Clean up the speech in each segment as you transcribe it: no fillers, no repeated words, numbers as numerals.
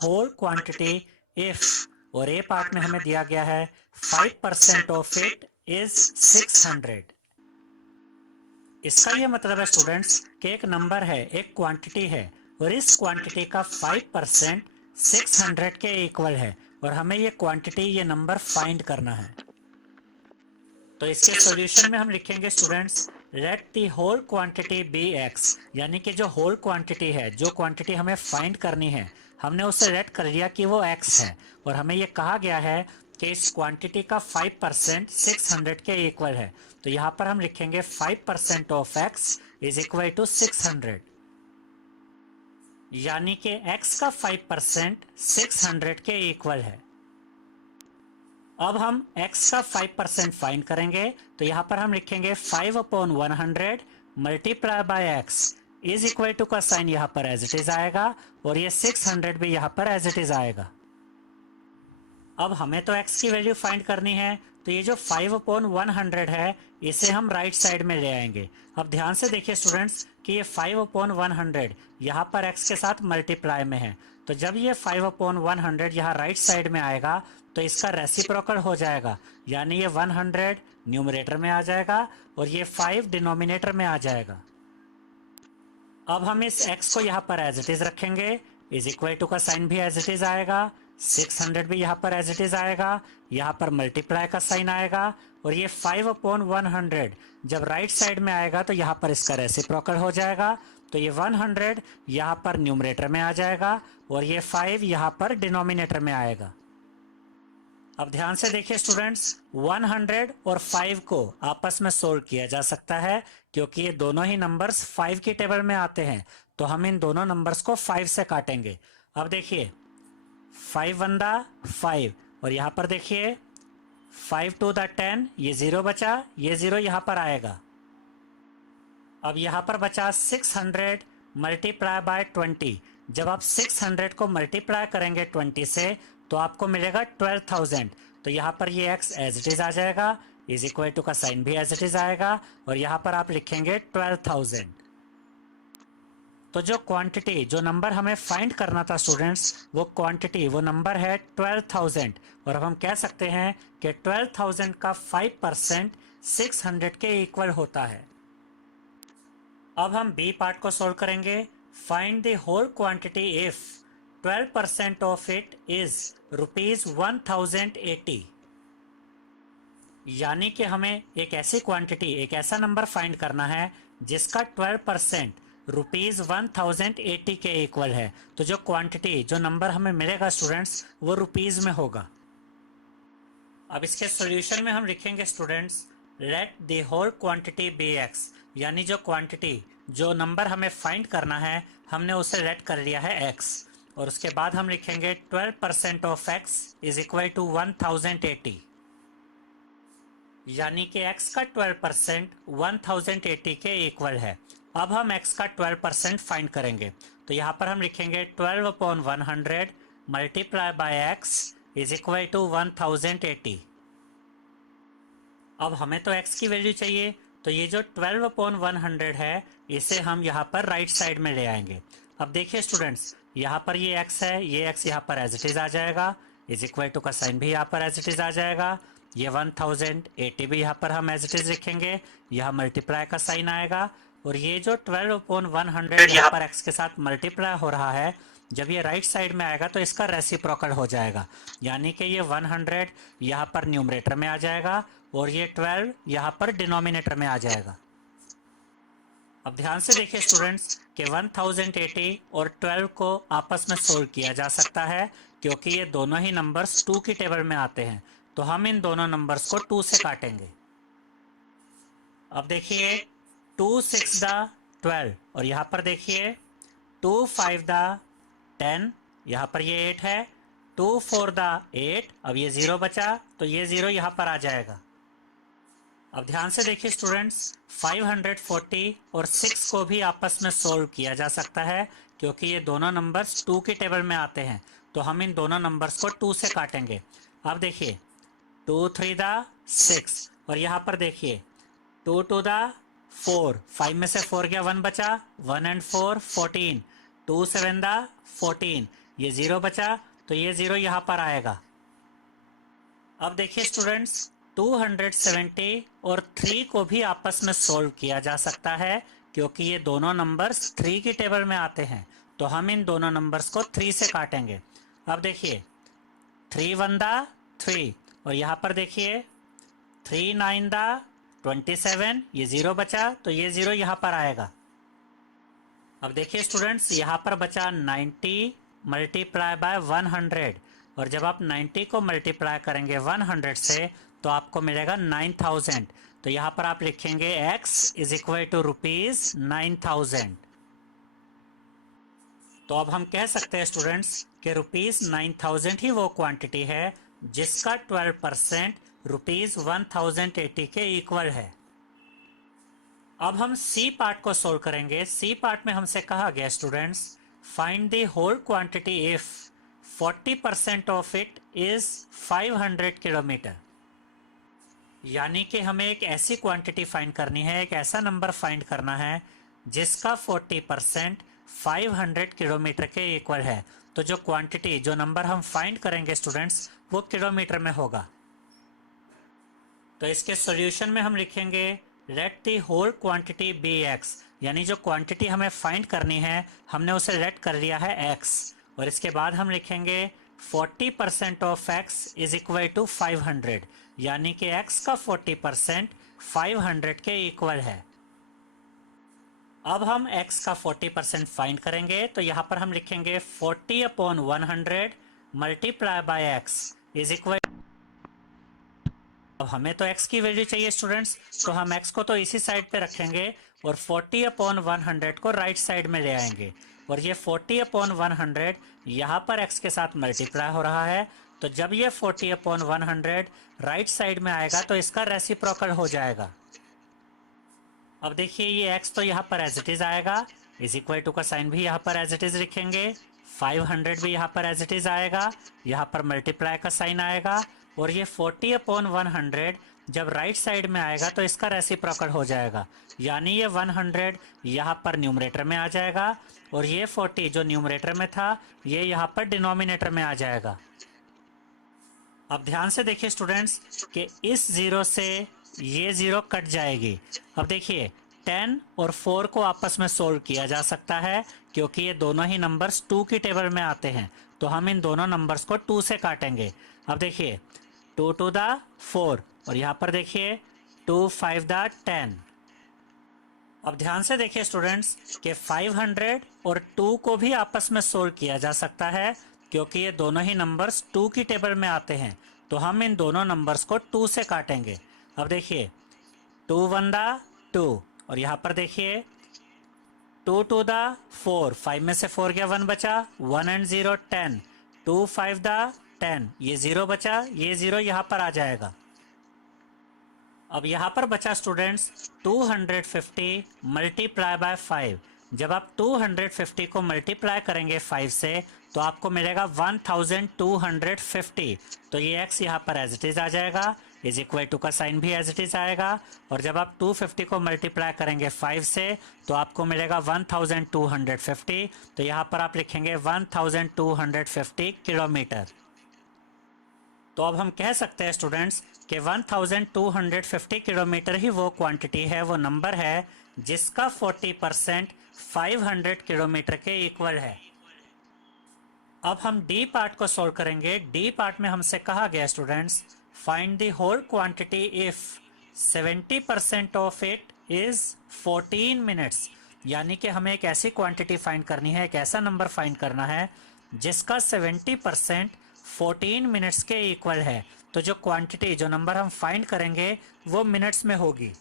Whole quantity if, और ए part में हमें दिया गया है 5% ऑफ इट इज 600। इसका यह मतलब है स्टूडेंट्स कि एक नंबर है, एक क्वांटिटी है, और इस क्वांटिटी का 5% 600 के इक्वल है, और हमें ये क्वांटिटी, ये नंबर फाइंड करना है। तो इसके सॉल्यूशन में हम लिखेंगे students, let the whole quantity be x, यानी कि जो होल क्वांटिटी है, जो क्वांटिटी हमें फाइंड करनी है, हमने उसे लेट कर लिया कि वो एक्स है, और हमें ये कहा गया है कि इस क्वांटिटी का 5% 600 के इक्वल है। तो यहाँ पर हम लिखेंगे 5% of x is equal to 600, यानी कि एक्स का 5% 600 के इक्वल है। अब हम x का 5% फाइंड करेंगे, तो यहां पर हम लिखेंगे 5/100 multiply by x is equal to का साइन यहां पर एज इट इज आएगा, और ये 600 भी यहां पर एज इट इज आएगा। अब हमें तो x की वैल्यू फाइंड करनी है, तो ये जो 5/100 है, इसे हम राइट साइड में ले आएंगे। अब ध्यान से देखिए स्टूडेंट्स कि ये 5/100 यहाँ पर x के साथ मल्टीप्लाई में है, तो जब ये 5/100 यहाँ राइट साइड में आएगा तो इसका रेसिप्रोकल हो जाएगा, यानी ये 100 न्यूमरेटर में आ जाएगा और ये 5 डिनोमिनेटर में आ जाएगा। अब हम इस x को यहाँ पर एज इट इज रखेंगे, इज इक्वल टू का साइन भी एज इट इज आएगा, 600 भी यहाँ पर एज इट इज आएगा, यहाँ पर मल्टीप्लाई का साइन आएगा, और ये 5/100 जब राइट साइड में आएगा तो यहाँ पर इसका रेसिप्रोकल हो जाएगा, तो ये 100 यहाँ पर न्यूमरेटर में आ जाएगा और ये 5 यहाँ पर डिनोमिनेटर में आएगा। अब ध्यान से देखिए स्टूडेंट्स, 100 और 5 को आपस में सोल्व किया जा सकता है, क्योंकि ये दोनों ही नंबर्स 5 की टेबल में आते हैं, तो हम इन दोनों नंबर्स को 5 से काटेंगे। अब देखिए 5 1 5, और यहाँ पर देखिए 5 2 10, ये 0 बचा, ये 0 यहाँ पर आएगा। अब यहाँ पर बचा 600 मल्टीप्लाई बाय 20। जब आप 600 को मल्टीप्लाई करेंगे 20 से तो आपको मिलेगा 12,000, तो यहाँ पर ये x एज इट इज आ जाएगा, इज इक्वल टू का साइन भी एज इट इज आएगा, और यहाँ पर आप लिखेंगे 12,000। तो जो क्वांटिटी, जो नंबर हमें फाइंड करना था स्टूडेंट्स, वो क्वांटिटी, वो नंबर है 12,000, और अब हम कह सकते हैं कि 12,000 का 5% 600 के इक्वल होता है। अब हम बी पार्ट को सोल्व करेंगे। Find the whole quantity if 12% of it is ₹1080, यानी कि हमें एक ऐसी क्वांटिटी, एक ऐसा नंबर फाइंड करना है जिसका 12% ₹1080 के इक्वल है। तो जो क्वांटिटी, जो नंबर हमें मिलेगा स्टूडेंट्स, वो रुपीज में होगा। अब इसके सॉल्यूशन में हम लिखेंगे students, let the whole quantity be x, यानी जो क्वांटिटी, जो नंबर हमें फाइंड करना है, हमने उसे लेट कर लिया है x, और उसके बाद हम लिखेंगे 12% of x is equal to 1080, यानी कि x का 12% 1080 के इक्वल है। अब हम x का 12% फाइंड करेंगे, तो यहाँ पर हम लिखेंगे 12/100 multiply by x is equal to 1080। अब हमें तो x की वैल्यू चाहिए, तो ये जो 12/100 है, इसे हम यहाँ पर राइट साइड में ले आएंगे। अब देखिए स्टूडेंट्स, यहाँ पर ये x है, ये x यहाँ पर एज इट इज आ जाएगा, इज इक्वल टू का साइन भी यहाँ पर एज इट इज आ जाएगा, ये 1080 भी यहाँ पर हम एज इट इज लिखेंगे, यहाँ मल्टीप्लाई का साइन आएगा, और ये जो 12/100 यहाँ पर x के साथ मल्टीप्लाई हो रहा है, जब ये राइट साइड में आएगा तो इसका रेसिप्रोकल हो जाएगा, यानी कि ये 100 यहाँ पर न्यूमरेटर में आ जाएगा और ये 12 यहाँ पर डिनोमिनेटर में आ जाएगा। अब ध्यान से देखिए स्टूडेंट्स कि 1080 और 12 को आपस में सोल्व किया जा सकता है, क्योंकि ये दोनों ही नंबर्स 2 की टेबल में आते हैं, तो हम इन दोनों नंबर्स को 2 से काटेंगे। अब देखिए 2 6 12, और यहाँ पर देखिए 2 5 10, यहाँ पर ये 8 है, 2 4 8, अब ये 0 बचा, तो ये 0 यहाँ पर आ जाएगा। अब ध्यान से देखिए स्टूडेंट्स, 540 और 6 को भी आपस में सोल्व किया जा सकता है, क्योंकि ये दोनों नंबर्स 2 की टेबल में आते हैं, तो हम इन दोनों नंबर्स को 2 से काटेंगे। अब देखिए 2 3 6, और यहाँ पर देखिए 2 2 4, 5 में से 4 गया, 1 बचा, 1 and 4 14, 2 7 14, ये 0 बचा, तो ये 0 यहाँ पर आएगा। अब देखिए स्टूडेंट्स, 270 और 3 को भी आपस में सोल्व किया जा सकता है, क्योंकि ये दोनों नंबर्स 3 की टेबल में आते हैं। तो हम इन दोनों नंबर्स को 3 से काटेंगे। अब देखिए 3 1 दा 3, और यहाँ पर देखिए 3 9 दा 27, ये 0 बचा, तो ये 0 यहाँ पर आएगा। अब देखिए स्टूडेंट्स, यहाँ पर बचा 90 मल्टीप्लाई बाय 100, और जब आप 90 को मल्टीप्लाई करेंगे 100 से तो आपको मिलेगा 9000। तो यहाँ पर आप लिखेंगे x इज इक्वल टू ₹9000। तो अब हम कह सकते हैं स्टूडेंट्स कि ₹9000 ही वो क्वांटिटी है जिसका 12% ₹1080 के इक्वल है। अब हम सी पार्ट को सोल्व करेंगे। सी पार्ट में हमसे कहा गया students, find the whole quantity if 40% of it is 500 kilometre. यानी कि हमें एक ऐसी क्वांटिटी फाइंड करनी है, एक ऐसा नंबर फाइंड करना है जिसका 40% 500 किलोमीटर के इक्वल है। तो जो क्वांटिटी, जो नंबर हम फाइंड करेंगे स्टूडेंट्स, वो किलोमीटर में होगा। तो इसके सॉल्यूशन में हम लिखेंगे let the whole quantity be x, यानी जो क्वांटिटी हमें फाइंड करनी है हमने उसे लेट कर लिया है x, और इसके बाद हम लिखेंगे 40% of x is equal to 500, यानी कि x का 40% 500 के इक्वल है। अब हम x का 40% फाइंड करेंगे, तो यहाँ पर हम लिखेंगे 40/100 multiply by x is equal. अब हमें तो x की वैल्यू चाहिए स्टूडेंट्स, तो हम x को तो इसी साइड पे रखेंगे और 40/100 को राइट साइड में ले आएंगे, और ये 40/100 यहाँ पर x के साथ मल्टीप्लाई हो रहा है। तो जब ये 40/100 राइट साइड में आएगा तो इसका रेसिप्रोकल हो जाएगा। अब देखिए ये x तो यहाँ पर एज इट इज आएगा, इज इक्वल टू का साइन भी यहाँ पर एज इट इज लिखेंगे, 500 भी यहाँ पर एज इट इज आएगा, यहाँ पर मल्टीप्लाई का साइन आएगा, और ये 40/100 जब राइट साइड में आएगा तो इसका रेसिप्रोकल हो जाएगा, यानी ये 100 यहाँ पर न्यूमरेटर में आ जाएगा, और ये 40 जो न्यूमरेटर में था ये यहाँ पर डिनोमिनेटर में आ जाएगा। अब ध्यान से देखिए स्टूडेंट्स कि इस 0 से ये 0 कट जाएगी। अब देखिए 10 और 4 को आपस में सोल्व किया जा सकता है, क्योंकि ये दोनों ही नंबर्स 2 की टेबल में आते हैं। तो हम इन दोनों नंबर्स को 2 से काटेंगे। अब देखिए 2 to the 4, और यहाँ पर देखिए 2 5 the 10। अब ध्यान से देखिए स्टूडेंट्स कि 500 और 2 को भी आपस में सोल्व किया जा सकता है, क्योंकि ये दोनों ही नंबर्स 2 की टेबल में आते हैं। तो हम इन दोनों नंबर्स को 2 से काटेंगे। अब देखिए 2 1 the 2, और यहाँ पर देखिए 2 to the 4, 5 में से 4 गया 1 बचा, 1 and 0 10, 2 5 the 10, ये 0 बचा, ये 0 यहाँ पर आ जाएगा। अब यहाँ पर बचा स्टूडेंट्स 250 मल्टीप्लाई बाय 5। जब आप 250 को मल्टीप्लाई करेंगे 5 से तो आपको मिलेगा 1250। तो ये x यहाँ पर एज इट इज आ जाएगा, इज इक्वल टू का साइन भी एज इट इज आएगा, और जब आप 250 को मल्टीप्लाई करेंगे 5 से तो आपको मिलेगा 1250। तो यहाँ पर आप लिखेंगे 1250 किलोमीटर। तो अब हम कह सकते हैं स्टूडेंट्स कि 1250 किलोमीटर ही वो क्वांटिटी है, वो नंबर है जिसका 40% 500 किलोमीटर के इक्वल है। अब हम डी पार्ट को सोल्व करेंगे। डी पार्ट में हमसे कहा गया students, find the whole quantity if 70% of it is 14 minutes. यानी कि हमें एक ऐसी क्वांटिटी फाइंड करनी है, एक ऐसा नंबर फाइंड करना है जिसका 70% 14 मिनट्स के इक्वल है। तो जो क्वांटिटी, जो नंबर हम फाइंड करेंगे वो मिनट्स में होगी।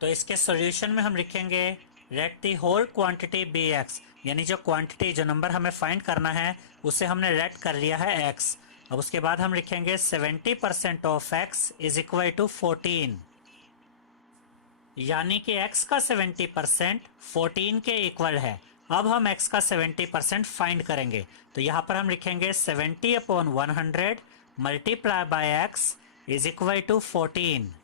तो इसके सॉल्यूशन में हम लिखेंगे let the whole quantity be x, यानी जो क्वांटिटी, जो नंबर हमें फाइंड करना है उसे हमने लेट कर लिया है x। अब उसके बाद हम लिखेंगे 70% of x is equal to 14, यानी कि x का 70% 14 के इक्वल है। अब हम x का 70% फाइंड करेंगे, तो यहाँ पर हम लिखेंगे 70/100 multiply by x is equal to 14।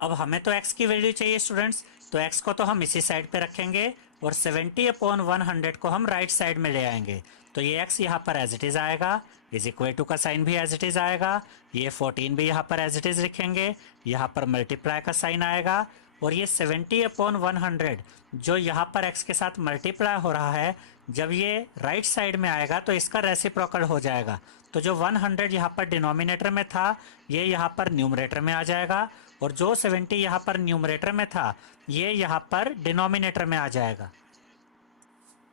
अब हमें तो x की वैल्यू चाहिए स्टूडेंट्स, तो x को तो हम इसी साइड पे रखेंगे और 70 अपॉन 100 को हम राइट साइड में ले आएंगे। तो ये x यहाँ पर एज इट इज आएगा, इज इक्वल टू का साइन भी एज इट इज आएगा, ये 14 भी यहाँ पर एज इट इज लिखेंगे, यहाँ पर मल्टीप्लाई का साइन आएगा, और ये 70 अपॉन 100 जो यहाँ पर x के साथ मल्टीप्लाई हो रहा है, जब ये राइट साइड में आएगा तो इसका रेसिप्रोकल हो जाएगा। तो जो 100 यहाँ पर डिनोमिनेटर में था ये यहाँ पर न्यूमरेटर में आ जाएगा, और जो 70 यहाँ पर न्यूमरेटर में था ये यहाँ पर डिनोमिनेटर में आ जाएगा।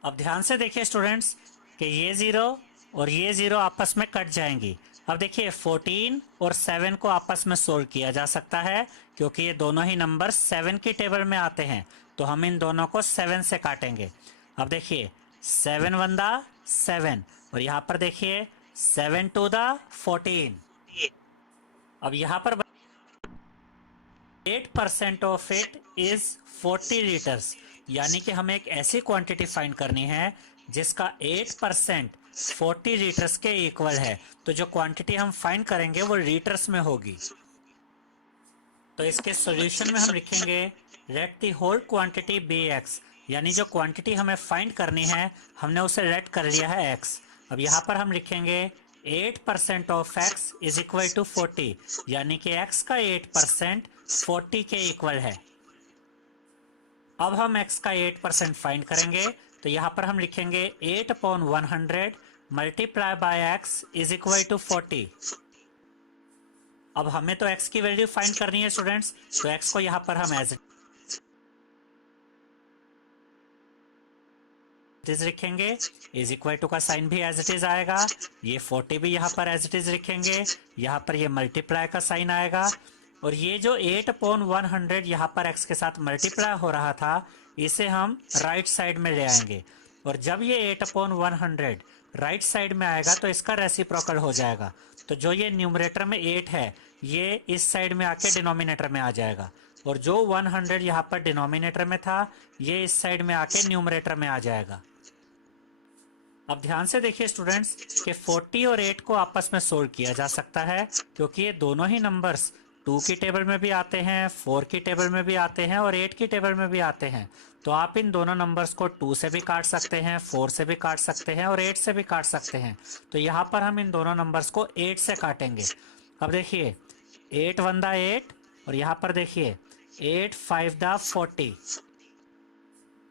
अब ध्यान से देखिए स्टूडेंट्स कि ये 0 और ये 0 आपस में कट जाएंगी। अब देखिए 14 और 7 को आपस में सोल्व किया जा सकता है क्योंकि ये दोनों ही नंबर 7 की टेबल में आते हैं, तो हम इन दोनों को 7 से काटेंगे। अब देखिए 7 वन दा 7, और यहाँ पर देखिए 7 टू दा 14। अब यहाँ पर 8% ऑफ इट इज 40 लीटर्स, यानी कि हमें एक ऐसी क्वांटिटी फाइंड करनी है जिसका 8% 40 लीटर्स के इक्वल है। तो जो क्वांटिटी हम फाइंड करेंगे वो लीटर्स में होगी। तो इसके सॉल्यूशन में हम लिखेंगे let the whole quantity be x, यानी जो क्वांटिटी हमें फाइंड करनी है हमने उसे लेट कर लिया है x। अब यहाँ पर हम लिखेंगे 8% of x is equal to 40, यानी कि x का 8% 40 के इक्वल है। अब हम x का 8% फाइंड करेंगे, तो यहाँ पर हम लिखेंगे 8 upon 100 multiply by x is equal to 40। अब हमें तो x की वैल्यू फाइंड करनी है स्टूडेंट्स, तो x को यहाँ पर हम एज इट इज लिखेंगे, इज इक्वल टू का साइन भी एज इट इज आएगा, ये 40 भी यहाँ पर एज इट इज लिखेंगे, यहाँ पर ये मल्टीप्लाई का साइन आएगा, और ये जो 8 अपॉन 100 यहाँ पर x के साथ मल्टीप्लाई हो रहा था इसे हम राइट साइड में ले आएंगे, और जब ये 8 अपॉन 100 राइट साइड में आएगा तो इसका रेसिप्रोकल हो जाएगा। तो जो ये न्यूमरेटर में 8 है ये इस साइड में आके डिनोमिनेटर में आ जाएगा, और जो 100 यहाँ पर डिनोमिनेटर में था ये इस साइड में आके न्यूमरेटर में आ जाएगा। अब ध्यान से देखिए स्टूडेंट्स कि 40 और 8 को आपस में सोल्व किया जा सकता है क्योंकि ये दोनों ही नंबर्स 2 की टेबल में भी आते हैं, 4 की टेबल में भी आते हैं और 8 की टेबल में भी आते हैं। तो आप इन दोनों नंबर्स को 2 से भी काट सकते हैं, 4 से भी काट सकते हैं और 8 से भी काट सकते हैं। तो यहाँ पर हम इन दोनों नंबर्स को 8 से काटेंगे। अब देखिए 8 वन दा 8, और यहाँ पर देखिए 8 5 दा 40।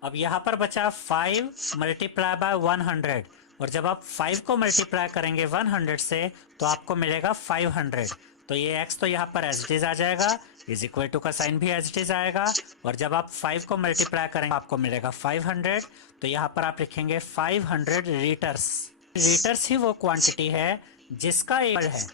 अब यहाँ पर बचा 5 मल्टीप्लाई बाय 100, और जब आप 5 को मल्टीप्लाई करेंगे 100 से तो आपको मिलेगा 500। तो ये x तो यहाँ पर एज इट इज आ जाएगा, इज इक्वल टू का साइन भी एज इट इज आएगा, और जब आप 5 को मल्टीप्लाई करेंगे आपको मिलेगा 500। तो यहाँ पर आप लिखेंगे 500 लीटर्स। लीटर्स ही वो क्वांटिटी है जिसका इक्वल है